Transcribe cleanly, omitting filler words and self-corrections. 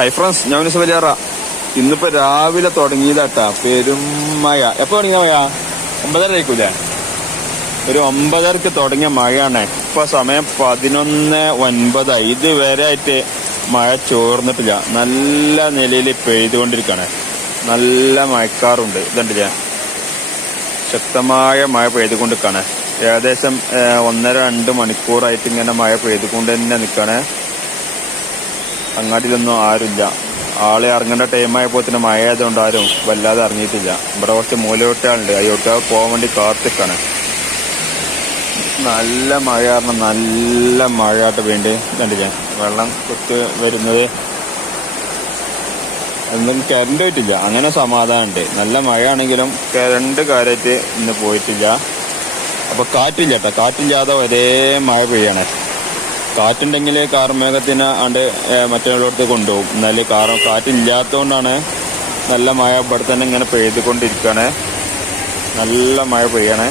Hi friends, ഞാൻ വലിയാറ. ഇന്നിപ്പോ രാവിലെ തുടങ്ങിയതാട്ടാ പെരും മഴ. എപ്പോ തുടങ്ങിയ മഴ? 9:30 ആയിക്കൂലേ? ഒരു 9:30ക്ക് തുടങ്ങിയ മഴയാണ്. ഇപ്പൊ സമയം 11:09. ഇതുവരെ ആയിട്ട് മഴ ചോർന്നിട്ടില്ല. നല്ല നിലയിൽ പെയ്തുകൊണ്ടിരിക്കുകയാണ്. നല്ല മഴക്കാറുണ്ട്. ഇതുണ്ടല്ലേ, ശക്തമായ മഴ പെയ്തുകൊണ്ടിരിക്കുകയാണ്. ഏകദേശം 1.5-2 മണിക്കൂറായിട്ട് ഇങ്ങനെ മഴ പെയ്തുകൊണ്ട് തന്നെ നിൽക്കുകയാണ്. അങ്ങാടിയിലൊന്നും ആരുമില്ല. ആളെ ഇറങ്ങേണ്ട ടൈമായപ്പോൾ തന്നെ മഴ ആയതുകൊണ്ട് ആരും വല്ലാതെ ഇറങ്ങിയിട്ടില്ല. ഇവിടെ കുറച്ച് മൂലവെട്ടാളുണ്ട്. അയ്യോട്ടാ പോകാൻ വേണ്ടി കാത്തിക്കാണ്. നല്ല മഴ കാരണം നല്ല മഴയായിട്ട് വേണ്ടി കണ്ടില്ലേ, വെള്ളം കൊത്ത് വരുന്നത്. ഒന്നും കറണ്ട് പോയിട്ടില്ല. അങ്ങനെ സമാധാനമുണ്ട്. നല്ല മഴ ആണെങ്കിലും കറണ്ട് കാര്യമായിട്ട് ഇന്ന് പോയിട്ടില്ല. അപ്പൊ കാറ്റില്ല കേട്ടോ. കാറ്റില്ലാതെ ഒരേ മഴ പെയ്യണേ. കാറ്റുണ്ടെങ്കിൽ കാർമേഘത്തിന് ആണ്ട് മറ്റുള്ളവർക്ക് കൊണ്ടുപോകും. എന്നാല് കാറ്റില്ലാത്തതുകൊണ്ടാണ് നല്ല മഴ ഇവിടെ തന്നെ ഇങ്ങനെ പെയ്തുകൊണ്ടിരിക്കുകയാണ്. നല്ല മഴ പെയ്യണേ.